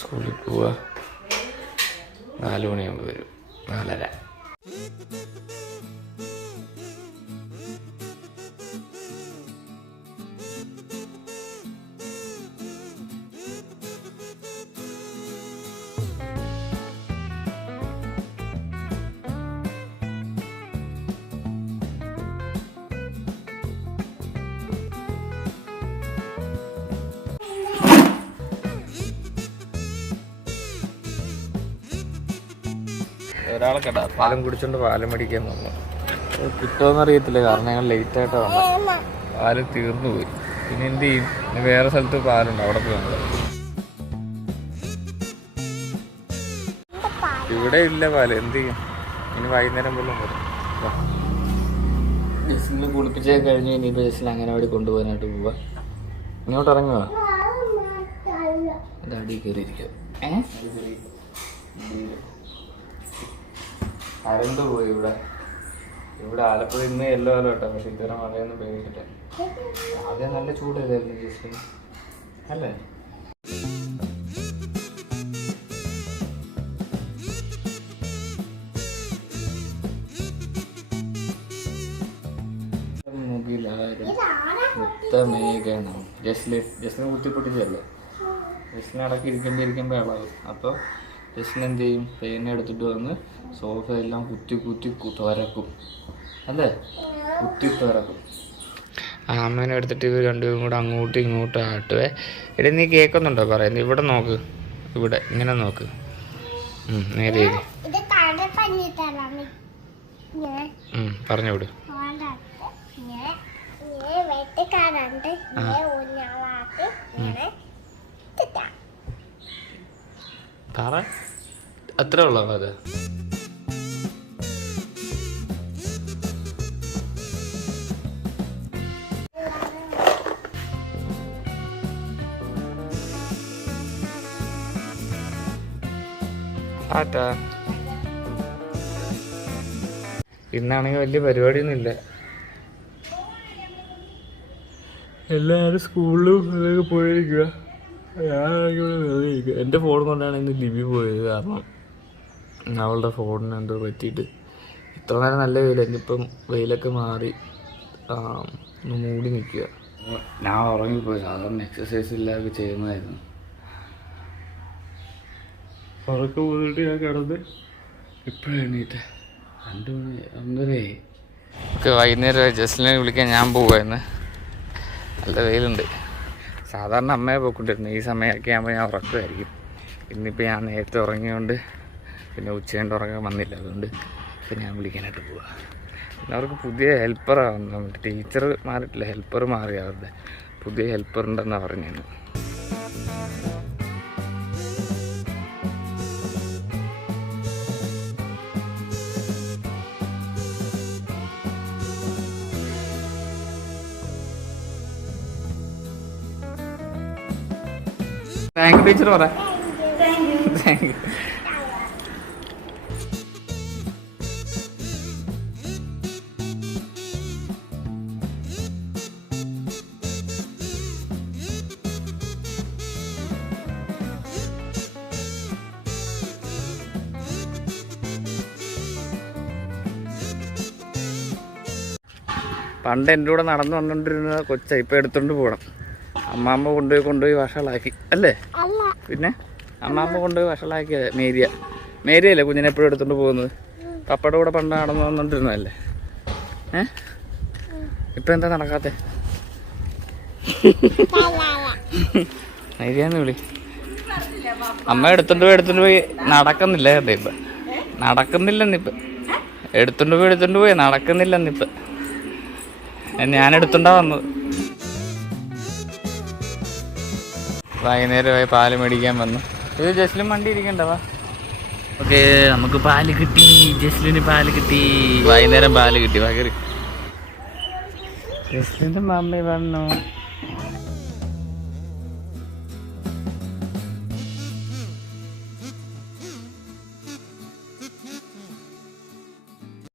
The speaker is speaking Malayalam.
സ്കൂളിൽ പോവുക. 4 മണിയാകുമ്പോൾ വരും. 4:30. ഒരാളെ കേട്ടാ പാലം കുടിച്ചോണ്ട് പാലം മേടിക്കാൻ വന്നു. കിട്ടുമെന്നറിയത്തില്ല, കാരണം ഞങ്ങൾ ലേറ്റായിട്ടാണ് വന്നത്. പാല് തീർന്നു പോയി. പിന്നെ എന്ത് ചെയ്യും? പിന്നെ വേറെ സ്ഥലത്ത് പാലുണ്ട്, അവിടെ പോയി നമ്മൾ. ഇവിടെ ഇല്ല പാല്, എന്ത് ചെയ്യും? ഇനി വൈകുന്നേരം പോലും വരും. ജസ്റ്റിനെ കുളിപ്പിച്ചേ കഴിഞ്ഞ് ഇനിയിപ്പോൾ ജസ്റ്റിനെ അങ്ങനെ അവിടെ കൊണ്ടുപോകാനായിട്ട് പോവാ. ഇങ്ങോട്ട് ഇറങ്ങുക. അത് അടി കയറിയിരിക്കും. കരണ്ട് പോയി ഇവിടെ ആലപ്പുഴ ഇന്ന് യെല്ലോ അലേർട്ടാ. പക്ഷെ ഇതുവരെ മഴയൊന്നും പെയ്തിട്ടില്ല. ആദ്യം നല്ല ചൂടല്ലായിരുന്നു ജസ്റ്റ് അല്ലേ? മുത്തമേഘണം ജസ്റ്റിനെ കുത്തിപ്പൊട്ടിച്ചല്ലേ. ജസ്റ്റിനെ അടക്കി ഇരിക്കുമ്പോൾ ഇളകും. അപ്പോൾ ജസ്റ്റിന് എന്ത് ചെയ്യും? പേന എടുത്തിട്ട് വന്ന് സോഫയെല്ലാം കുത്തി തുരക്കും അല്ലേ? കുത്തി തുരക്കും. അമ്മേനെ എടുത്തിട്ട് ഇവർ രണ്ടുപേരും കൂടെ അങ്ങോട്ടും ഇങ്ങോട്ടും ആട്ടുവേ. എടി നീ കേൾക്കുന്നുണ്ടോ പറയുന്നത്? ഇവിടെ നോക്ക്, ഇവിടെ ഇങ്ങനെ നോക്ക്. നേരെ പറഞ്ഞോട്. പറ, അത്ര ഉള്ളോ അത്? ഇന്നാണെങ്കിൽ വലിയ പരിപാടിയൊന്നും ഇല്ല. എല്ലാവരും സ്കൂളിലും ഇതൊക്കെ പോയിരിക്കുക. ഞാനാണെങ്കിൽ എൻ്റെ ഫോൺ കൊണ്ടാണ് ഇന്ന് ലിബി പോയത്. കാരണം അവളുടെ ഫോണിന് എന്തോ പറ്റിയിട്ട് ഇത്ര നേരം നല്ല വെയിലായിരുന്നു. ഇപ്പം വെയിലൊക്കെ മാറി മൂടി നിൽക്കുക. ഞാൻ ഉറങ്ങിപ്പോയി. സാധാരണ എക്സസൈസ് ഇല്ലാതെ ചെയ്യുന്നതായിരുന്നു. ഉറക്കം പോയിട്ട് ഞാൻ കിടന്ന് ഇപ്പോഴും എണീറ്റ് 2 മണി 2:30. ഒക്കെ വൈകുന്നേരം ജസ്റ്റിനെ വിളിക്കാൻ ഞാൻ പോവായിരുന്നു. നല്ല വെയിലുണ്ട്. സാധാരണ അമ്മയെ പോയിക്കൊണ്ടിരുന്നു. ഈ സമയമൊക്കെ ആകുമ്പോൾ ഞാൻ ഉറക്കമായിരിക്കും. ഇന്നിപ്പോൾ ഞാൻ നേരത്തെ ഉറങ്ങിയോണ്ട് പിന്നെ ഉച്ചകൊണ്ട് ഉറങ്ങാൻ വന്നില്ല. അതുകൊണ്ട് ഇപ്പം ഞാൻ വിളിക്കാനായിട്ട് പോവാം. പിന്നെ അവർക്ക് പുതിയ ഹെൽപ്പറാണ്. ടീച്ചർ മാറിയിട്ടില്ല, ഹെൽപ്പർ മാറി. അവരുടെ പുതിയ ഹെൽപ്പർ ഉണ്ടെന്നാണ് പറഞ്ഞത്. താങ്ക് യു ടീച്ചർ പറ. Thank you. പണ്ട് എൻ്റെ കൂടെ നടന്നു വന്നുകൊണ്ടിരുന്ന കൊച്ച ഇപ്പം എടുത്തോണ്ട് പോകണം. അമ്മാമ്മ കൊണ്ടുപോയി വഷളാക്കി അല്ലേ? പിന്നെ അമ്മാമ്മ കൊണ്ടുപോയി വഷളാക്കിയത് മേരിയല്ലേ കുഞ്ഞിനെ എപ്പോഴും എടുത്തോണ്ട് പോകുന്നത്. പപ്പയുടെ കൂടെ പണ്ട് നടന്നു വന്നോണ്ടിരുന്നതല്ലേ? ഇപ്പം എന്താ നടക്കാത്തെ? മേരിയാന്ന് വിളി. അമ്മ എടുത്തോണ്ട് പോയി നടക്കുന്നില്ല കേട്ടോ. ഇപ്പം നടക്കുന്നില്ലെന്നിപ്പം. എടുത്തോണ്ട് പോയി നടക്കുന്നില്ലെന്നിപ്പം. ഞാൻ എടുത്തോണ്ടാ വന്നത്. വൈകുന്നേരമായി പാല് മേടിക്കാൻ വന്നു. ഇത് ജസ്ലിൻ വണ്ടി ഇരിക്കണ്ടവാ. ഓക്കെ, നമുക്ക് പാല് കിട്ടി. ജസ്ലിന് പാല് കിട്ടി. വൈകുന്നേരം പാല് കിട്ടി. വകറി ജസ്ലിൻ്റെ മമ്മി വന്നു.